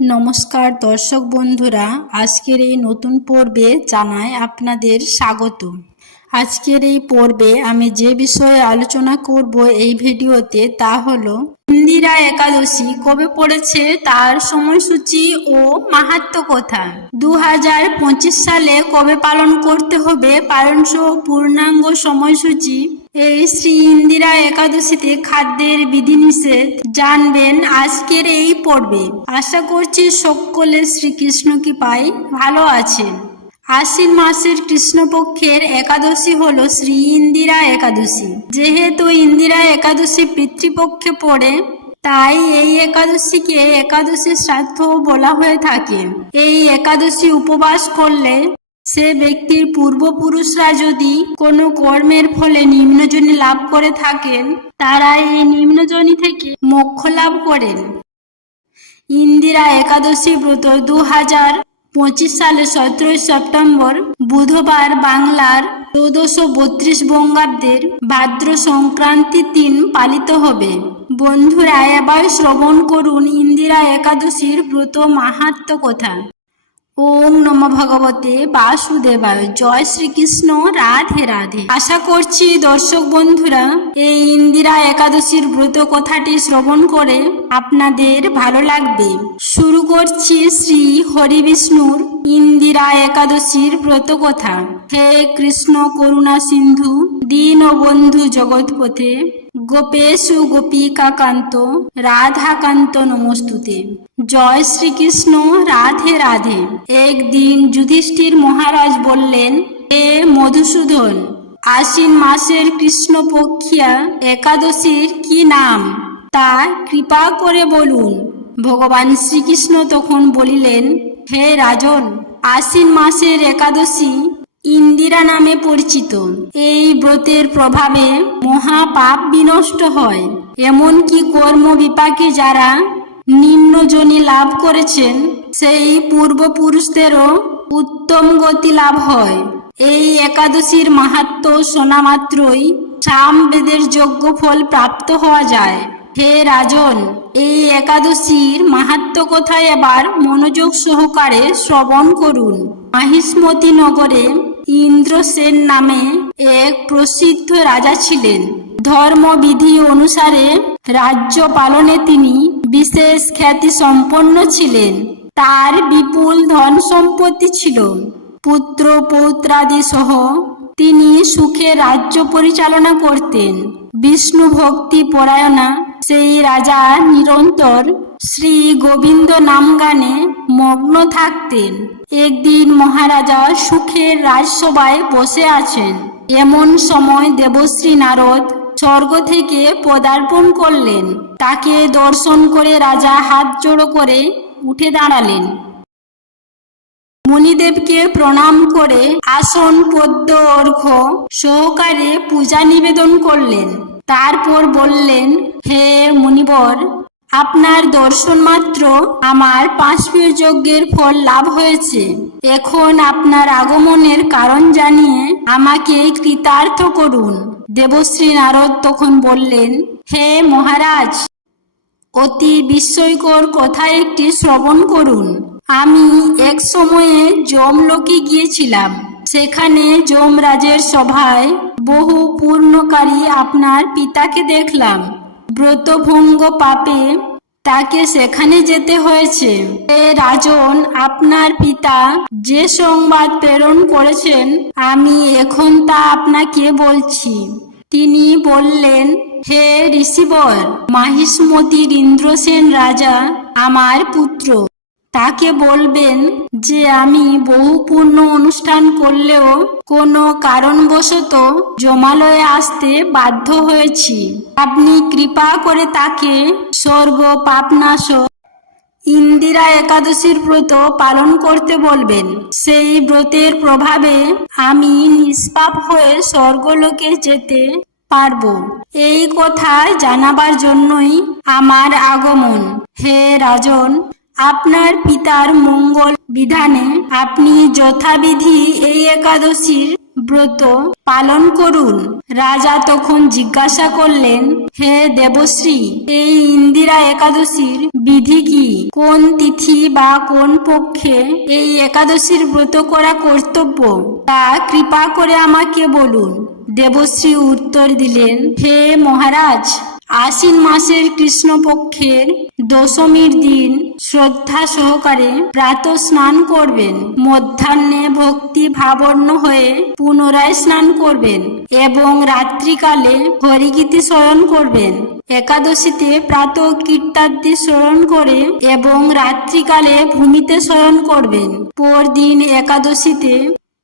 নমস্কার দর্শক বন্ধুরা, আজকের এই নতুন পর্বে জানাই আপনাদের স্বাগত। আজকের এই পর্বে আমি যে বিষয়ে আলোচনা করব এই ভিডিওতে তা হলো ইন্দিরা একাদশী কবে পড়েছে, তার সময়সূচি ও মাহাত্ম্য কথা। 2025 সালে কবে পালন করতে হবে পালন সহ পূর্ণাঙ্গ সময়সূচি। এই শ্রী ইন্দিরা একাদশীতে খাদ্যের বিধিনিষেধ জানবেন আজকের এই পর্বে। আশা করছি সকলে শ্রীকৃষ্ণ কৃপায় ভালো আছেন। আশ্বিন মাসের কৃষ্ণপক্ষের একাদশী হলো শ্রী ইন্দিরা একাদশী। যেহেতু ইন্দিরা একাদশী পিতৃপক্ষে পড়ে, তাই এই একাদশীকে একাদশী শ্রাদ্ধ বলা হয়ে থাকে। এই একাদশী উপবাস করলে সে ব্যক্তির পূর্বপুরুষরা যদি কোনো কর্মের ফলে নিম্নজনী লাভ করে থাকেন, তারা এই নিম্নজনী থেকে মোক্ষ লাভ করেন। ইন্দিরা একাদশী ব্রত 2025 সালে 17 সেপ্টেম্বর বুধবার বাংলার 1432 বঙ্গাব্দের ভাদ্র সংক্রান্তি দিন পালিত হবে। বন্ধুরা, এবার শ্রবণ করুন ইন্দিরা একাদশীর ব্রত মাহাত্ম্য কথা। ওম নমঃ ভগবতে বাসুদেবায়। জয় শ্রীকৃষ্ণ। রাধে রাধে। আশা করছি দর্শক বন্ধুরা এই ইন্দিরা একাদশীর ব্রত কথাটি শ্রবণ করে আপনাদের ভালো লাগবে। শুরু করছি শ্রী হরি বিষ্ণুর ইন্দিরা একাদশীর ব্রত কথা। হে কৃষ্ণ করুণা সিন্ধু দীনবন্ধু জগৎপথে গোপেশু গোপিকাকান্ত রাধাকান্ত নমস্তুতে। জয় শ্রীকৃষ্ণ। রাধে রাধে। একদিন যুধিষ্ঠির মহারাজ বললেন, হে মধুসূদন, আশ্বিন মাসের কৃষ্ণপক্ষিয়া একাদশীর কি নাম তা কৃপা করে বলুন। ভগবান শ্রীকৃষ্ণ তখন বলিলেন, হে রাজন, আশ্বিন মাসের একাদশী ইন্দিরা নামে পরিচিত। এই ব্রতের প্রভাবে মহাপাপ বিনষ্ট হয়। এমনকি কর্ম বিপাকে যারা নিম্নজনী লাভ করেছেন সেই পূর্বপুরুষদেরও উত্তম গতি লাভ হয়। এই একাদশীর মাহাত্ম্য শোনা মাত্রই সামবেদের যজ্ঞ ফল প্রাপ্ত হওয়া যায়। হে রাজন, এই একাদশীর মাহাত্ম্য কথা এবার মনোযোগ সহকারে শ্রবণ করুন। মাহিষ্মতি নগরে ইন্দ্রসেন নামে এক প্রসিদ্ধ রাজা ছিলেন। ধর্মবিধি অনুসারে রাজ্য পালনে তিনি বিশেষ খ্যাতি সম্পন্ন ছিলেন। তার বিপুল ধন সম্পত্তি ছিল। পুত্র পৌত্রাদি সহ তিনি সুখে রাজ্য পরিচালনা করতেন। বিষ্ণু ভক্তি পরায়ণা সেই রাজা নিরন্তর শ্রী গোবিন্দ নাম গানে মগ্ন থাকতেন। একদিন মহারাজা সুখের রাজসভায় বসে আছেন। এমন সময় দেবশ্রী নারদ স্বর্গ থেকে পদার্পণ করলেন। তাকে দর্শন করে রাজা হাত জোড়ো করে উঠে দাঁড়ালেন। মুনিদেবকে প্রণাম করে আসন পদ্ম অর্ঘ্য সহকারে পূজা নিবেদন করলেন। তারপর বললেন, হে মুনিবর, আপনার দর্শন মাত্র আমার 5 যজ্ঞের ফল লাভ হয়েছে। এখন আপনার আগমনের কারণ জানিয়ে আমাকে কৃতার্থ করুন। দেবশ্রী নারদ তখন বললেন, হে মহারাজ, অতি বিস্ময়কর কথা একটি শ্রবণ করুন। আমি এক সময়ে যমলোকে গিয়েছিলাম। সেখানে যমরাজের সভায় বহু পূর্ণকারী আপনার পিতাকে দেখলাম। ব্রতভঙ্গ পাপে তাকে সেখানে যেতে হয়েছে। হে রাজন, আপনার পিতা যে সংবাদ প্রেরণ করেছেন আমি এখন তা আপনাকে বলছি। তিনি বললেন, হে ঋষিবর, মাহিষ্মতির ইন্দ্রসেন রাজা আমার পুত্র। তাকে বলবেন যে আমি বহু পূর্ণ অনুষ্ঠান করলেও কোনো কারণবশত জমালয়ে আসতে বাধ্য হয়েছি। আপনি কৃপা করে তাকে সর্ব পাপনাশক ইন্দিরা একাদশীর ব্রত পালন করতে বলবেন। সেই ব্রতের প্রভাবে আমি নিষ্পাপ হয়ে স্বর্গলোকে যেতে পারব। এই কথা জানাবার জন্যই আমার আগমন। হে রাজন, আপনার পিতার মঙ্গল বিধানে আপনি যথাবিধি এই একাদশীর ব্রত পালন করুন। রাজা তখন জিজ্ঞাসা করলেন, হে দেবশ্রী, এই ইন্দিরা একাদশীর বিধি কি? কোন তিথি বা কোন পক্ষে এই একাদশীর ব্রত করা কর্তব্য, তা কৃপা করে আমাকে বলুন। দেবশ্রী উত্তর দিলেন, হে মহারাজ, আশ্বিন মাসের কৃষ্ণপক্ষের দশমীর দিন শ্রদ্ধা সহকারে প্রাতঃ স্নান করবেন, মধ্যাহ্নে ভক্তি ভাবার্ণ হয়ে পুনরায় স্নান করবেন এবং রাত্রিকালে হরিগীতি শয়ন করবেন। একাদশীতে প্রাতঃ কীর্তাদি স্মরণ করে এবং রাত্রিকালে ভূমিতে শয়ন করবেন। পরদিন একাদশীতে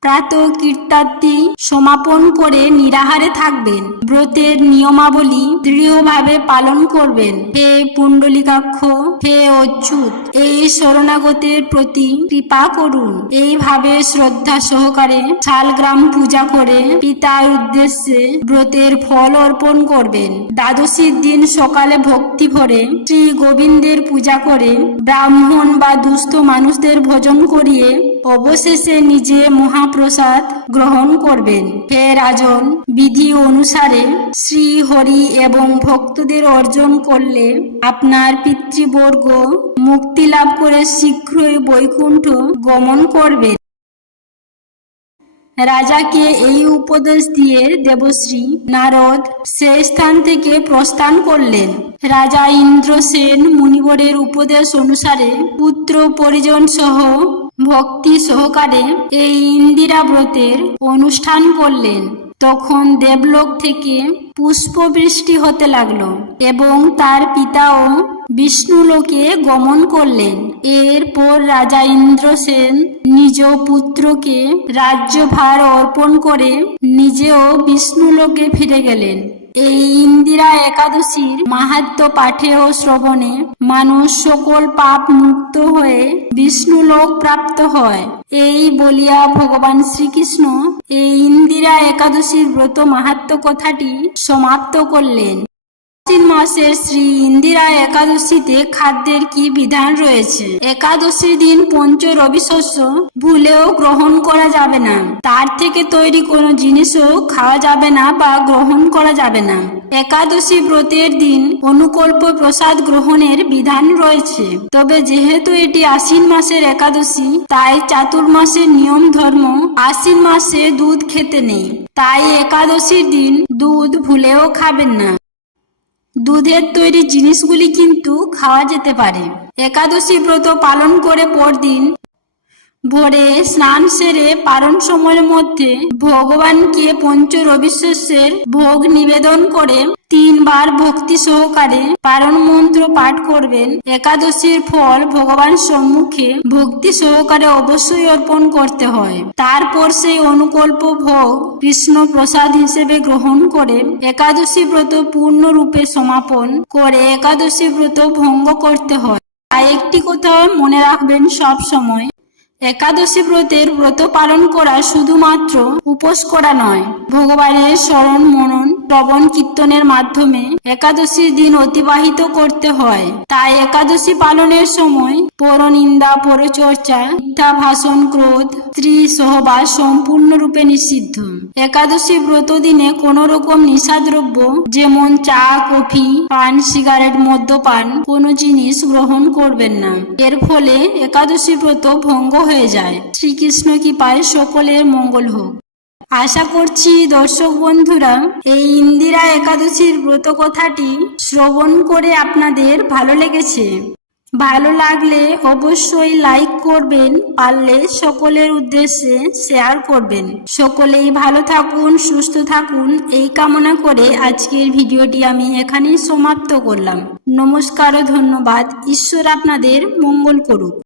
প্রাতঃ কীর্তাদি সমাপন করে নিরাহারে থাকবেন। ব্রতের নিয়মাবলী দৃঢ়ভাবে পালন করবেন। হে পুণ্ডলিকাক্ষ, হে অচ্যুত, এই শরণাগতের প্রতি কৃপা করুন। এইভাবে শ্রদ্ধা সহকারে শালগ্রাম পূজা করে পিতার উদ্দেশ্যে ব্রতের ফল অর্পণ করবেন। দ্বাদশীর দিন সকালে ভক্তি ভরে শ্রী গোবিন্দের পূজা করে ব্রাহ্মণ বা দুস্থ মানুষদের ভোজন করিয়ে অবশেষে নিজে মহাপ্রসাদ গ্রহণ করবেন। হে রাজন, বিধি অনুসারে শ্রী হরি এবং ভক্তদের অর্জন করলে আপনার পিতৃবর্গ মুক্তি লাভ করে শীঘ্রই বৈকুণ্ঠ গমন করবে। রাজাকে এই উপদেশ দিয়ে দেবশ্রী নারদ সেই স্থান থেকে প্রস্থান করলেন। রাজা ইন্দ্রসেন মুনিবরের উপদেশ অনুসারে পুত্র পরিজন সহ ভক্তি সহকারে এই ইন্দিরা ব্রতের অনুষ্ঠান করলেন। তখন দেবলোক থেকে পুষ্পবৃষ্টি হতে লাগলো এবং তার পিতাও বিষ্ণুলোকে গমন করলেন। এরপর রাজা ইন্দ্রসেন নিজ পুত্রকে রাজ্যভার অর্পণ করে নিজেও বিষ্ণুলোকে ফিরে গেলেন। এই ইন্দিরা একাদশীর মাহাত্ম্য পাঠে ও শ্রবণে মানুষ সকল পাপ মুক্ত হয়ে বিষ্ণুলোক প্রাপ্ত হয়। এই বলিয়া ভগবান শ্রীকৃষ্ণ এই ইন্দিরা একাদশীর ব্রত মাহাত্ম্য কথাটি সমাপ্ত করলেন। আশ্বিন মাসের শ্রী ইন্দিরা একাদশীতে খাদ্যের কি বিধান রয়েছে? একাদশীর দিন পঞ্চ রবি শস্য ভুলেও গ্রহণ করা যাবে না। তার থেকে তৈরি কোনো জিনিসও খাওয়া যাবে না বা গ্রহণ করা যাবে না। একাদশী ব্রতের দিন অনুকল্প প্রসাদ গ্রহণের বিধান রয়েছে। তবে যেহেতু এটি আশ্বিন মাসের একাদশী, তাই চাতুর্মাসের নিয়ম ধর্ম আশ্বিন মাসে দুধ খেতে নেই। তাই একাদশীর দিন দুধ ভুলেও খাবেন না। দুধের তৈরি জিনিসগুলি কিন্তু খাওয়া যেতে পারে। একাদশী ব্রত পালন করে পরদিন ভোরে স্নান সেরে পারণ সময়ের মধ্যে ভগবানকে পঞ্চ রবিশস্যের ভোগ নিবেদন করে 3 বার ভক্তি সহকারে পারণ মন্ত্র পাঠ করবেন। একাদশীর ফল ভগবান সম্মুখে ভক্তি সহকারে অবশ্যই অর্পণ করতে হয়। তারপর সেই অনুকল্প ভোগ কৃষ্ণ প্রসাদ হিসেবে গ্রহণ করে একাদশী ব্রত পূর্ণরূপে সমাপন করে একাদশী ব্রত ভঙ্গ করতে হয়। তাই একটি কথা মনে রাখবেন, সব সময় একাদশী ব্রতের ব্রত পালন করা শুধুমাত্র উপোস করা নয়, ভগবানের স্মরণ মনন শ্রবণ কীর্তনের মাধ্যমে একাদশীর দিন অতিবাহিত করতে হয়। তাই একাদশী পালনের সময় পরনিন্দা, পরচর্চা, মিথ্যা ভাষণ, ক্রোধ, স্ত্রী সহবাস সম্পূর্ণরূপে নিষিদ্ধ। একাদশী ব্রত দিনে কোনো রকম নেশাদ্রব্য যেমন চা, কফি, পান, সিগারেট, মদ্যপান কোনো জিনিস গ্রহণ করবেন না। এর ফলে একাদশী ব্রত ভঙ্গ হয়ে যায়। শ্রীকৃষ্ণ কৃপায় সকলের মঙ্গল হোক। আশা করছি দর্শক বন্ধুরা এই ইন্দিরা একাদশীর ব্রত কথাটি শ্রবণ করে আপনাদের ভালো লেগেছে। ভালো লাগলে অবশ্যই লাইক করবেন, পারলে সকলের উদ্দেশ্যে শেয়ার করবেন। সকলেই ভালো থাকুন, সুস্থ থাকুন এই কামনা করে আজকের ভিডিওটি আমি এখানেই সমাপ্ত করলাম। নমস্কার ও ধন্যবাদ। ঈশ্বর আপনাদের মঙ্গল করুক।